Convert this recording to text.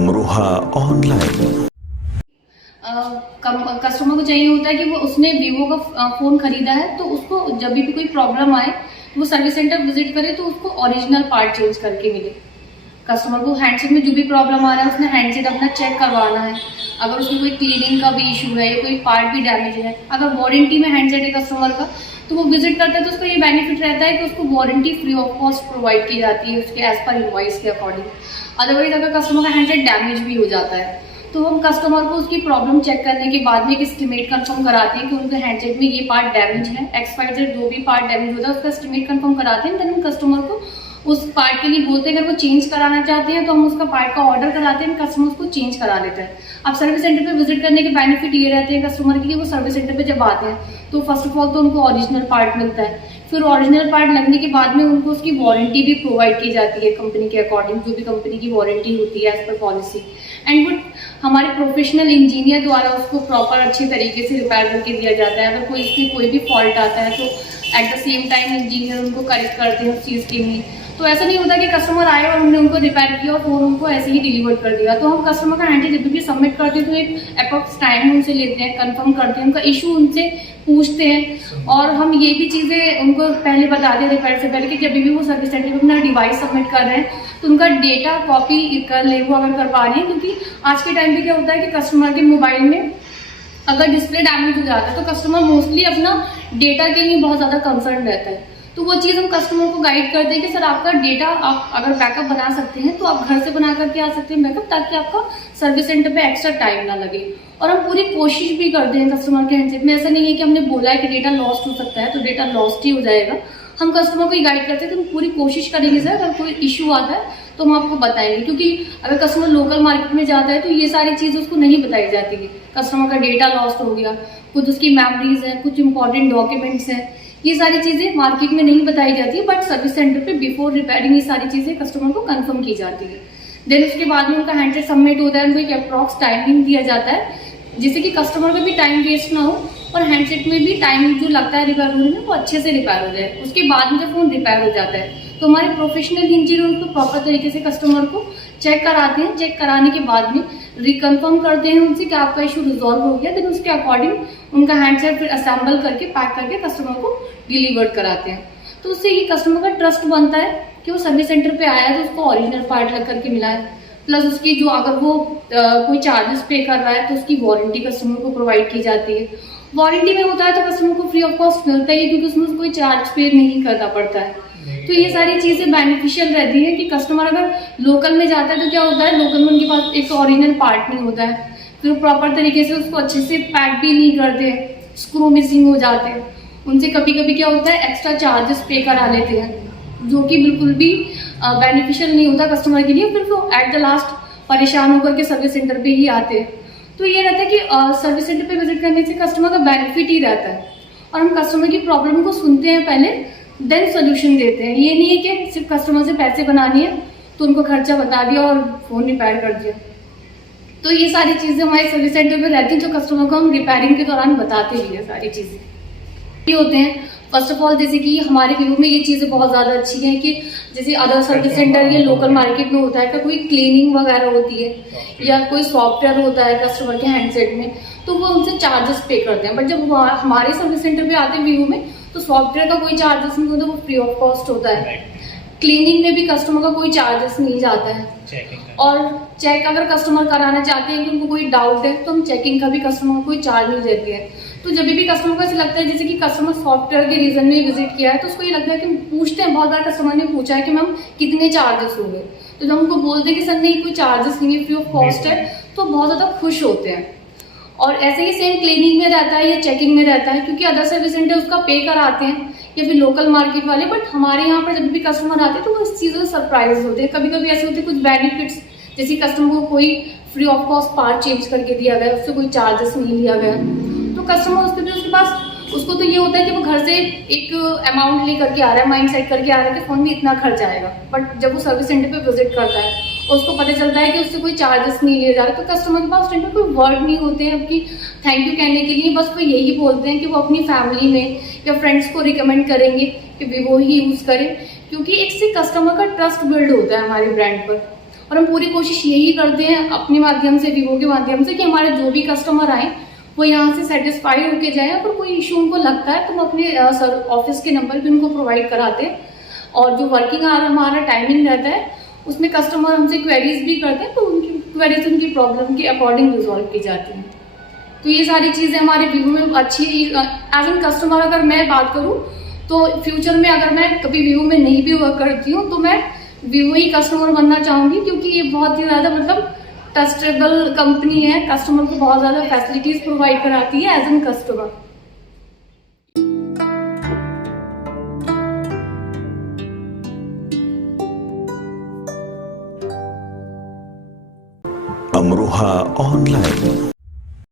Amroha online. Customer को चाहिए होता है कि वो उसने वीवो का फ़ोन खरीदा है तो उसको जब भी कोई प्रॉब्लम आए वो सर्विस सेंटर विजिट करे तो उसको ओरिजिनल पार्ट चेंज करके मिले। कस्टमर को हैंडसेट में जो भी प्रॉब्लम आ रहा है उसने हैंडसेट अपना चेक करवाना है। अगर उसमें कोई क्लीनिंग का भी इशू है या कोई पार्ट भी डैमेज है, अगर वारंटी में हैंडसेट है कस्टमर का तो वो विजिट करता है तो उसका ये बेनिफिट रहता है कि उसको warranty free of cost provide की जाती है उसके एज पर इनवॉइस के अकॉर्डिंग। अदरवाइज अगर कस्टमर का हैंडसेट डैमेज भी हो जाता है तो हम कस्टमर को उसकी प्रॉब्लम चेक करने के बाद में एक एस्टिमेट कंफर्म कराते हैं कि उनके हैंडसेट में ये पार्ट डैमेज है, XYZ जो भी पार्ट डैमेज होता है उसका एस्टिमेट कंफर्म कराते हैं। देन हम कस्टमर को उस पार्ट के लिए बोलते हैं अगर वो चेंज कराना चाहते हैं तो हम उसका पार्ट का ऑर्डर कराते हैं, कस्टमर उसको चेंज करा लेता है। अब सर्विस सेंटर पे विजिट करने के बेनिफिट ये रहते हैं कस्टमर के कि वो सर्विस सेंटर पे जब आते हैं तो फर्स्ट ऑफ ऑल तो उनको ओरिजिनल पार्ट मिलता है, फिर ओरिजिनल पार्ट लगने के बाद में उनको उसकी वारंटी भी प्रोवाइड की जाती है कंपनी के अकॉर्डिंग, जो भी कंपनी की वारंटी होती है एज पर पॉलिसी। एंड वो हमारे प्रोफेशनल इंजीनियर द्वारा उसको प्रॉपर अच्छे तरीके से रिपेयर करके दिया जाता है। अगर कोई इसमें कोई भी फॉल्ट आता है तो at the same time engineer उनको करेक्ट करते हैं उस चीज़ के लिए। तो ऐसा नहीं होता कि कस्टमर आए और हमने उनको रिपेयर किया और फ़ोन उनको ऐसे ही डिलीवर कर दिया। तो हम कस्टमर का हैंडसेट जब भी सबमिट करते हैं तो एक अप्रॉक्स टाइम उनसे लेते हैं, कंफर्म करते हैं, उनका इशू उनसे पूछते हैं और हम ये भी चीज़ें उनको पहले बताते हैं रिपेयर से पहले कि जब भी वो सर्विस सेंटर पर अपना डिवाइस सबमिट कर रहे हैं तो उनका डेटा कॉपी कर ले वो अगर करवा रहे हैं। क्योंकि आज के टाइम पे क्या होता है कि कस्टमर के मोबाइल में अगर डिस्प्ले डैमेज हो जाता है तो कस्टमर मोस्टली अपना डेटा के लिए बहुत ज़्यादा कंसर्न रहता है। तो वो चीज़ हम कस्टमर को गाइड करते हैं कि सर आपका डेटा आप अगर बैकअप बना सकते हैं तो आप घर से बना करके आ सकते हैं बैकअप, ताकि आपका सर्विस सेंटर पे एक्स्ट्रा टाइम ना लगे। और हम पूरी कोशिश भी करते हैं कस्टमर के हैंडसेट में, ऐसा नहीं है कि हमने बोला है कि डेटा लॉस्ट हो सकता है तो डेटा लॉस्ट ही हो जाएगा। हम कस्टमर को ही गाइड करते हैं तो हम पूरी कोशिश करेंगे सर अगर कोई इशू आता है तो हम आपको बताएंगे। क्योंकि अगर कस्टमर लोकल मार्केट में जाता है तो ये सारी चीज़ उसको नहीं बताई जाती है। कस्टमर का डेटा लॉस्ट हो गया, कुछ उसकी मेमोरीज हैं, कुछ इंपॉर्टेंट डॉक्यूमेंट्स हैं, ये सारी चीज़ें मार्केट में नहीं बताई जाती है, बट सर्विस सेंटर पे बिफोर रिपेयरिंग ये सारी चीज़ें कस्टमर को कंफर्म की जाती है। देन उसके बाद में उनका हैंडसेट सबमिट होता है, उनको एक अप्रॉक्स टाइमिंग दिया जाता है जिससे कि कस्टमर का भी टाइम वेस्ट ना हो और हैंडसेट में भी टाइम जो लगता है रिपेयर होने में वो अच्छे से रिपेयर हो जाए। उसके बाद में जब फ़ोन रिपेयर हो जाता है तो हमारे प्रोफेशनल इंजीनियर उनको प्रॉपर तरीके से कस्टमर को चेक कराते हैं। चेक कराने के बाद में रिकन्फर्म करते हैं उनसे कि आपका इशू रिजॉल्व हो गया। देन उसके अकॉर्डिंग उनका हैंडसेट फिर असेंबल करके पैक करके कस्टमर को डिलीवर कराते हैं। तो उससे ही कस्टमर का ट्रस्ट बनता है कि वो सर्विस सेंटर पे आया है तो उसको ओरिजिनल पार्ट लग करके मिला है, प्लस उसकी जो अगर वो कोई चार्जेस पे कर रहा है तो उसकी वारंटी कस्टमर को प्रोवाइड की जाती है। वारंटी में होता है तो कस्टमर को फ्री ऑफ कॉस्ट मिलता है क्योंकि उसमें कोई चार्ज पे नहीं करना पड़ता है। तो ये सारी चीज़ें बेनिफिशियल रहती है कि कस्टमर अगर लोकल में जाता है तो क्या होता है, लोकल में उनके पास एक ओरिजिनल पार्ट नहीं होता है, फिर प्रॉपर तरीके से उसको अच्छे से पैक भी नहीं करते, स्क्रू मिसिंग हो जाते हैं, उनसे कभी कभी क्या होता है एक्स्ट्रा चार्जेस पे करा लेते हैं जो कि बिल्कुल भी बेनिफिशियल नहीं होता कस्टमर के लिए। फिर वो एट द लास्ट परेशान होकर के सर्विस सेंटर पे ही आते हैं। तो ये रहता है कि सर्विस सेंटर पे विजिट करने से कस्टमर का बेनिफिट ही रहता है और हम कस्टमर की प्रॉब्लम को सुनते हैं पहले, देन सोल्यूशन देते हैं। ये नहीं है कि सिर्फ कस्टमर से पैसे बनानी है तो उनको खर्चा बता दिया और फ़ोन रिपेयर कर दिया। तो ये सारी चीज़ें हमारे सर्विस सेंटर पे रहती हैं जो कस्टमर को हम रिपेयरिंग के दौरान बताते ही हैं। सारी चीज़ें ये होते हैं फर्स्ट ऑफ ऑल, जैसे कि हमारे व्यू में ये चीज़ें बहुत ज़्यादा अच्छी हैं कि जैसे अदर सर्विस सेंटर या लोकल मार्केट में होता है कि कोई क्लीनिंग वगैरह होती है या कोई सॉफ्टवेयर होता है कस्टमर के हैंडसेट में तो वो उनसे चार्जेस पे करते हैं। बट जब हमारे सर्विस सेंटर पे आते हैं व्यू में तो सॉफ्टवेयर का कोई चार्जेस नहीं होता, वो फ्री ऑफ कॉस्ट होता है। क्लीनिंग में भी कस्टमर का कोई चार्जेस नहीं जाता है और चेक अगर कस्टमर कराना चाहते हैं कि उनको कोई डाउट है तो हम चेकिंग का भी कस्टमर को कोई चार्ज नहीं देते हैं। तो जब भी कस्टमर को ऐसा लगता है जैसे कि कस्टमर सॉफ्टवेयर के रीजन में विजिट किया है तो उसको ये लगता है कि पूछते हैं, बहुत बार कस्टमर ने पूछा है कि मैम कितने चार्जेस होंगे, तो जब उनको बोलते हैं कि सर नहीं कोई चार्जेस नहीं है, फ्री ऑफ कॉस्ट है, तो बहुत ज़्यादा खुश होते हैं। और ऐसे ही सेम क्लीनिंग में रहता है या चेकिंग में रहता है क्योंकि अदर सर्विस सेंटर उसका पे कराते हैं या फिर लोकल मार्केट वाले, बट हमारे यहाँ पर जब भी कस्टमर आते हैं तो वो इस चीज़ों से सरप्राइज होते हैं। कभी कभी ऐसे होते हैं कुछ बेनिफिट्स, जैसे कस्टमर को कोई free of cost part change करके दिया गया, उससे कोई चार्जेस नहीं लिया गया, तो कस्टमर उसके पास उसको तो ये होता है कि वो घर से एक अमाउंट लेकर के आ रहा है, माइंड सेट करके आ रहा है कि फ़ोन में इतना खर्च आएगा। बट जब वो सर्विस सेंटर पे विजिट करता है उसको पता चलता है कि उससे कोई चार्जेस नहीं लिए जा रहे, तो कस्टमर के पास उस टाइम पर कोई वर्ड नहीं होते हैं आपकी थैंक यू कहने के लिए। बस वो यही बोलते हैं कि वो अपनी फैमिली में या फ्रेंड्स को रिकमेंड करेंगे कि वीवो ही यूज़ करें, क्योंकि एक से कस्टमर का ट्रस्ट बिल्ड होता है हमारे ब्रांड पर। और हम पूरी कोशिश यही करते हैं अपने माध्यम से, वीवो के माध्यम से, कि हमारे जो भी कस्टमर आए वो यहाँ से सेटिस्फाइड होके जाए। अगर कोई इशू उनको लगता है तो हम अपने सर ऑफिस के नंबर भी उनको प्रोवाइड कराते हैं, और जो वर्किंग आवर हमारा टाइमिंग रहता है उसमें कस्टमर हमसे क्वेरीज भी करते हैं, तो उनकी क्वेरीज उनकी प्रॉब्लम के अकॉर्डिंग रिजॉल्व की जाती हैं। तो ये सारी चीज़ें हमारे वीवो में अच्छी। एज एन कस्टमर अगर मैं बात करूँ तो फ्यूचर में अगर मैं कभी वीवो में नहीं भी वर्क करती हूँ तो मैं वीवो ही कस्टमर बनना चाहूँगी, क्योंकि ये बहुत ही ज़्यादा मतलब ट्रस्टेबल कंपनी है, कस्टमर को बहुत ज़्यादा फैसिलिटीज़ प्रोवाइड कराती है as an customer. Amroha online.